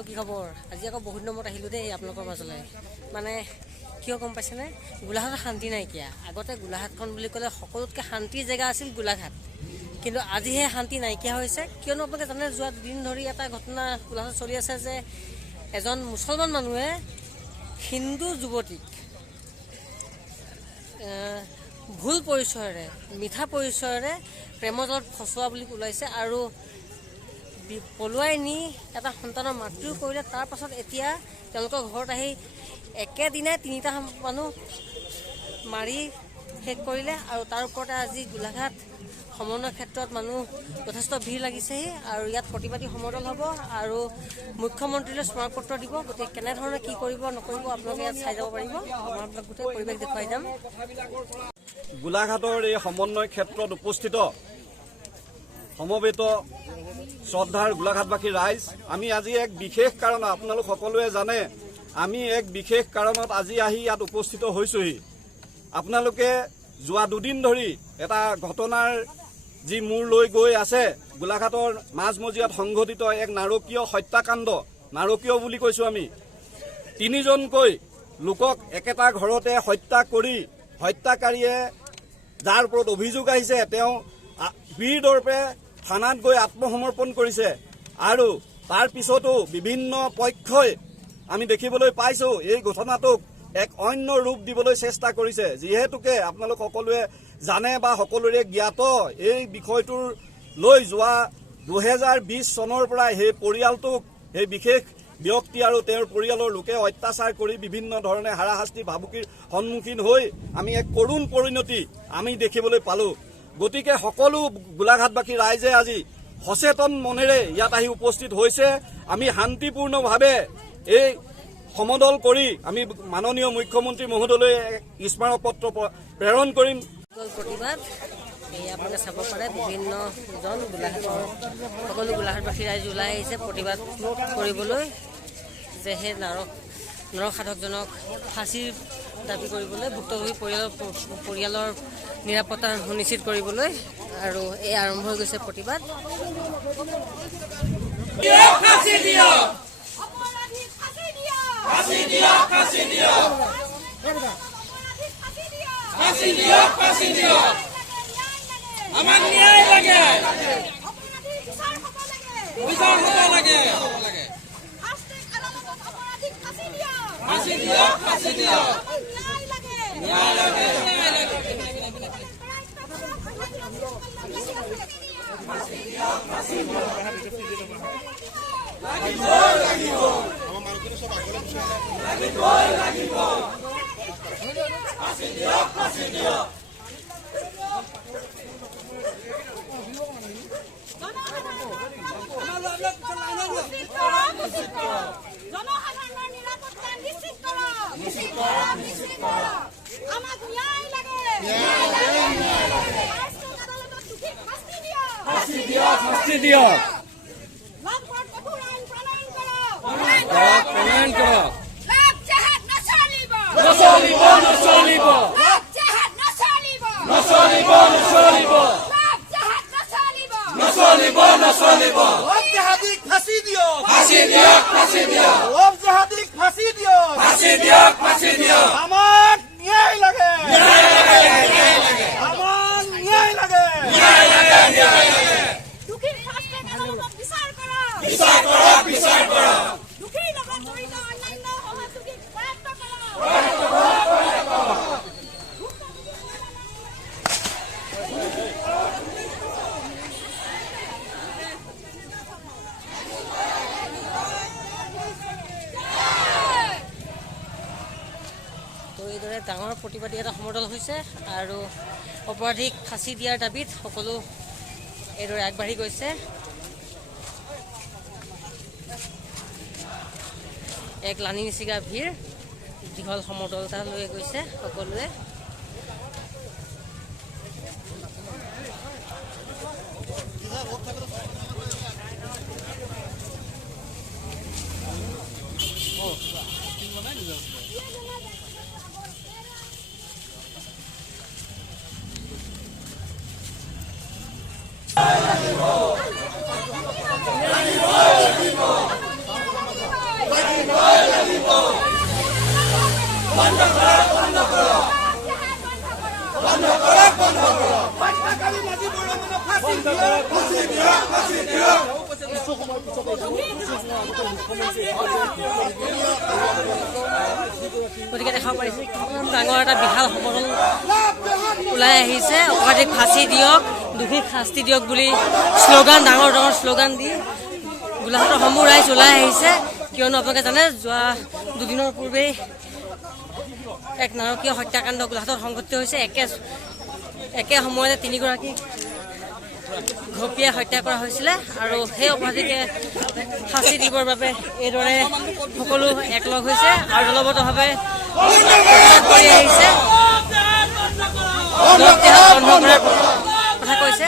বন্ধুসকল কি খবৰ? আজি আকৌ বহুত নম্বৰত আহিলোঁ দেই আপোনালোকৰ মাজলৈ। মানে কিয় গম পাইছেনে? গোলাঘাটত শান্তি নাইকিয়া। আগতে গোলাঘাটখন বুলি ক'লে সকলোতকৈ শান্তিৰ জেগা আছিল গোলাঘাট, কিন্তু আজিহে শান্তি নাইকিয়া হৈছে। কিয়নো আপোনালোকে জানে, যোৱা দুদিন ধৰি এটা ঘটনা গোলাঘাটত চলি আছে যে এজন মুছলমান মানুহে হিন্দু যুৱতীক ভুল পৰিচয়েৰে, মিঠা পৰিচয়েৰে প্ৰেমৰ জালত ফচোৱা বুলি ওলাইছে আৰু পলুৱাই নি এটা সন্তানৰ মৃত্যু কৰিলে। তাৰ পাছত এতিয়া তেওঁলোকৰ ঘৰত আহি একেদিনাই 3টা মানুহ মাৰি শেষ কৰিলে। আৰু তাৰ ওপৰতে আজি গোলাঘাট সমন্বয় ক্ষেত্ৰত মানুহ যথেষ্ট ভিৰ লাগিছেহি আৰু ইয়াত প্ৰতিবাদী সমদল হ'ব আৰু মুখ্যমন্ত্ৰীলৈ স্মাৰকপত্ৰ দিব। গতিকে কেনেধৰণে কি কৰিব নকৰিব আপোনালোকে ইয়াত চাই যাব পাৰিব। মই আপোনাক গোটেই পৰিৱেশ দেখুৱাই যাম। গোলাঘাটৰ এই সমন্বয় ক্ষেত্ৰত উপস্থিত সমবেত শ্ৰদ্ধাৰ গোলাঘাটবাসী ৰাইজ, আমি আজি এক বিশেষ কাৰণ, আপোনালোক সকলোৱে জানে, আমি এক বিশেষ কাৰণত আজি আহি ইয়াত উপস্থিত হৈছোহি। আপোনালোকে যোৱা দুদিন ধৰি এটা ঘটনাৰ যি মূৰ লৈ গৈ আছে, গোলাঘাটৰ মাজমজিয়াত সংঘটিত এক নাৰকীয় হত্যাকাণ্ড। নাৰকীয় বুলি কৈছোঁ আমি। 3জনকৈ লোকক একেটা ঘৰতে হত্যা কৰি হত্যাকাৰীয়ে যাৰ ওপৰত অভিযোগ আহিছে তেওঁ বীৰদৰ্পে থানাত গৈ আত্মসমৰ্পণ কৰিছে। আৰু তাৰ পিছতো বিভিন্ন পক্ষই আমি দেখিবলৈ পাইছোঁ এই ঘটনাটোক এক অন্য ৰূপ দিবলৈ চেষ্টা কৰিছে। যিহেতুকে আপোনালোক সকলোৱে জানে বা সকলোৰে জ্ঞাত, এই বিষয়টোৰ লৈ যোৱা 2020 চনৰ পৰা সেই পৰিয়ালটোক, সেই বিশেষ ব্যক্তি আৰু তেওঁৰ পৰিয়ালৰ লোকে অত্যাচাৰ কৰি বিভিন্ন ধৰণে হাৰাশাস্তি ভাবুকিৰ সন্মুখীন হৈ আমি এক কৰুণ পৰিণতি আমি দেখিবলৈ পালোঁ। গতিকে সকলো গোলাঘাটবাসী ৰাইজে আজি সচেতন মনেৰে ইয়াত আহি উপস্থিত হৈছে। আমি শান্তিপূৰ্ণভাৱে এই সমদল কৰি আমি মাননীয় মুখ্যমন্ত্ৰী মহোদয়লৈ স্মাৰক পত্ৰ প্ৰেৰণ কৰিম। প্ৰতিবাদ এয়া আপোনালোকে চাব পাৰে, বিভিন্নজন গোলাঘাটৰ সকলো গোলাঘাটবাসী ৰাইজ ওলাই আহিছে প্ৰতিবাদ কৰিবলৈ যে সেই নৰসাধকজনক ফাঁচীৰ দাবী কৰিবলৈ, ভুক্তভোগী পৰিয়ালৰ নিৰাপত্তা সুনিশ্চিত কৰিবলৈ। আৰু এই আৰম্ভ হৈ গৈছে প্ৰতিবাদ। আমাক ন্যায় লাগে, বিচাৰ হ'ব লাগে। ফাঁচি দিয়ক, ফাঁচি দিয়ক, ন্যায় লাগে, ন্যায় লাগে। ফাঁচি দিয়ক, ফাঁচি দিয়ক, লাগিবই লাগিব, লাগিবই লাগিব। ফাঁচি দিয়ক, ফাঁচি দিয়ক। জনসাধাৰণৰ নিৰাপত্তা নিশ্চিত কৰক, নিশ্চিত কৰক, নিশ্চিত কৰক। আমাক ন্যায় লাগে, ন্যায় লাগে, ন্যায় লাগে। আদালতত দোষীক শাস্তি দিয়ক, ফাঁচি দিয়ক, শাস্তি দিয়ক। লকপট কঠোৰ আইন প্ৰণয়ন কৰক, প্ৰণয়ন কৰক। লক জেহাদ নচলিব, নচলিব, নচলিব, লক জেহাদ নচলিব, নচলিব, নচলিব, লক জেহাদ নচলিব, নচলিব, নচলিব। জেহাদিক ফাঁসি দিয়ক, ফাঁচি দিয়ক, ফাঁচি দিয়ক, জেহাদিক ফাঁসি দিয়ক, ফাঁচি দিয়ক, ফাঁচি দিয়ক। আমাক ন্যায় লাগে, ন্যায় লাগে, ন্যায় লাগে, আমাক ন্যায় লাগে, ন্যায় লাগে, ন্যায় লাগে। দোষীৰ শাস্তি আদালতত বিচাৰ কৰক, বিচাৰ কৰক, বিচাৰ কৰক। দোষীৰ লগত জড়িত অন্যান্য সহযোগীক কৰায়ত্ব কৰক। তো এইদৰে ডাঙৰ প্ৰতিবাদী এটা সমদল হৈছে আৰু অপৰাধীক ফাঁচি দিয়াৰ দাবীত সকলো এইদৰে আগবাঢ়ি গৈছে। এক লানি নিচিগা ভিৰ, দীঘল সমদল এটা লৈ গৈছে সকলোৱে। গতিকে দেখা পাইছে কিমান ডাঙৰ এটা বিশাল সমদল ওলাই আহিছে। অপৰাধীক ফাঁচি দিয়ক, দোষীক শাস্তি দিয়ক বুলি শ্লোগান, ডাঙৰ ডাঙৰ শ্লোগান দি গোলাঘাটৰ সমূহ ৰাইজ ওলাই আহিছে। কিয়নো আপোনালোকে জানে যোৱা দুদিনৰ পূৰ্বেই এক নাৰকীয় হত্যাকাণ্ড গোলাঘাটত সংঘটিত হৈছে। একে সময়তে 3গৰাকী ঘপিয়াই হত্যা কৰা হৈছিলে আৰু সেই অপৰাধীকে শাস্তি দিবৰ বাবে এইদৰে সকলো একলগ হৈছে আৰু দলবদ্ধভাৱে কৰি আহিছে। বন্ধ কৰাৰ কথা কৈছে।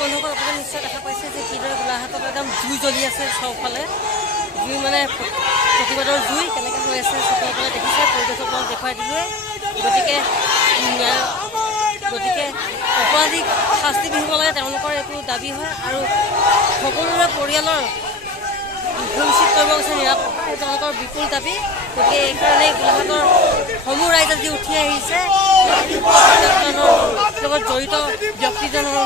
বন্ধুসকল আপোনালোকে নিশ্চয় দেখা পাইছে যে কিদৰে গোলাঘাটত একদম জুই জ্বলি আছে চৌফালে। জুই মানে প্ৰতিবাদৰ জুই কেনেকৈ হৈ আছে সকলোৱে দেখিছে। পৰিৱেশত আপোনালোক দেখুৱাই দিলোৱে। গতিকে অপৰাধীক শাস্তি বিহিব লাগে, তেওঁলোকৰ একো দাবী হয় আৰু সকলোৰে পৰিয়ালৰ সুনিশ্চিত কৰিব গৈছে নিৰাপত্তা, তেওঁলোকৰ বিপুল দাবী। গতিকে এইকাৰণেই গোলাঘাটৰ সমূহ ৰাইজ আজি উঠি আহিছে লগত জড়িত ব্যক্তিজনৰ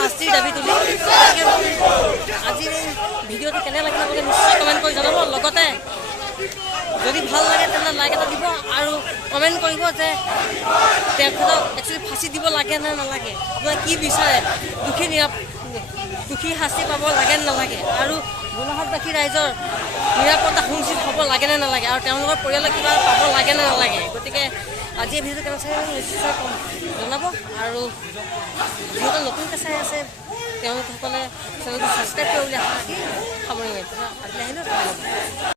শাস্তিৰ দাবী তুলি। আজি ভিডিঅ'টো কেনে লাগিল আপোনালোকে নিশ্চয় কমেণ্ট কৰি জনাব। লগতে যদি ভাল লাগে তেন্তে লাইক এটা দিব আৰু কমেণ্ট কৰিব যে তেখেতক একচুৱেলি ফাঁচি দিব লাগে নে নালাগে, আপোনাৰ কি বিচাৰে, দোষী শাস্তি পাব লাগে নে নালাগে, আৰু গোলাঘাটবাসী ৰাইজৰ নিৰাপত্তা সুনিশ্চিত হ'ব লাগে নে নালাগে, আৰু তেওঁলোকৰ পৰিয়ালক কিবা পাব লাগে নে নালাগে। গতিকে আজি এই ভিডিঅ'টো কেনে চাই নিশ্চয় জনাব। আৰু যিসকল নতুনকৈ চাই আছে তেওঁলোকসকলে চেনেলটো ছাবস্ক্ৰাইব কৰিব বুলি আশা ৰাখি সামৰি মাৰিছোঁ। আজি আহিলোঁ।